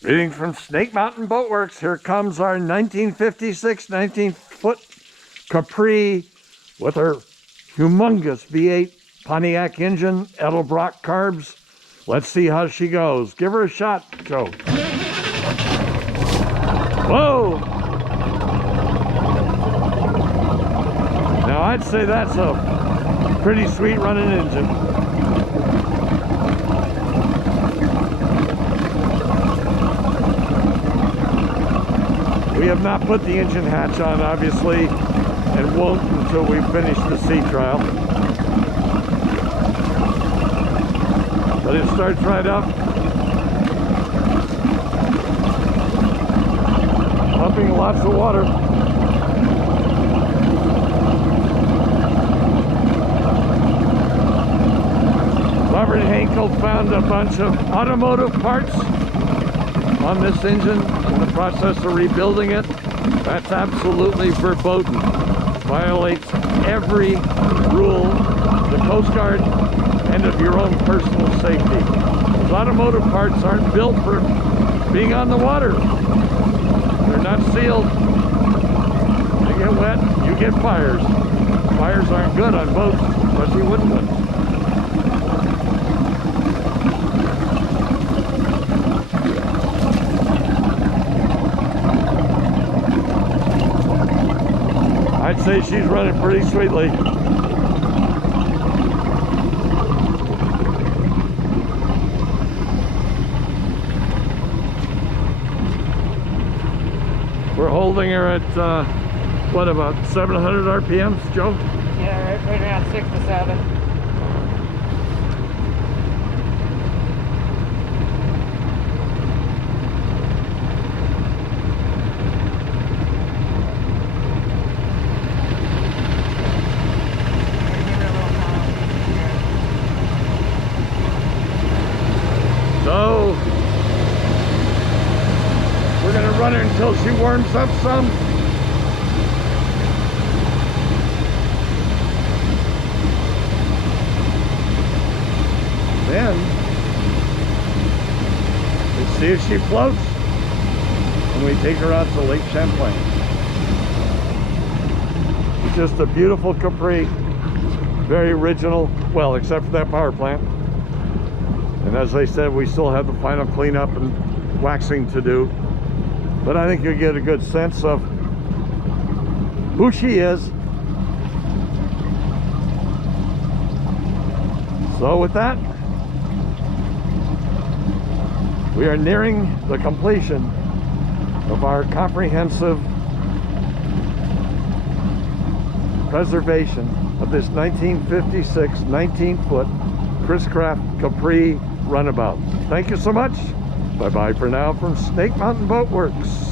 Reading from Snake Mountain Boatworks, here comes our 1956 19-foot Capri with her humongous V8 Pontiac engine, Edelbrock carbs. Let's see how she goes. Give her a shot, Joe. Whoa! Now I'd say that's a pretty sweet running engine. We have not put the engine hatch on, obviously, and won't until we finish the sea trial. But it starts right up. Pumping lots of water. Robert Henkel found a bunch of automotive parts on this engine in the process of rebuilding it. That's absolutely verboten. Violates every rule of the Coast Guard and of your own personal safety. Those automotive parts aren't built for being on the water. They're not sealed. They get wet, you get fires. Fires aren't good on boats, especially wooden ones. I'd say she's running pretty sweetly. We're holding her at, what, about 700 RPMs, Joe? Yeah, right around 6 to 7. So, we're going to run her until she warms up some. Then, we see if she floats, and we take her out to Lake Champlain. It's just a beautiful Capri, very original, well, except for that power plant. And as I said, we still have the final cleanup and waxing to do. But I think you'll get a good sense of who she is. So with that, we are nearing the completion of our comprehensive preservation of this 1956 19-foot Chris Craft Capri runabout. Thank you so much. Bye-bye for now from Snake Mountain Boatworks.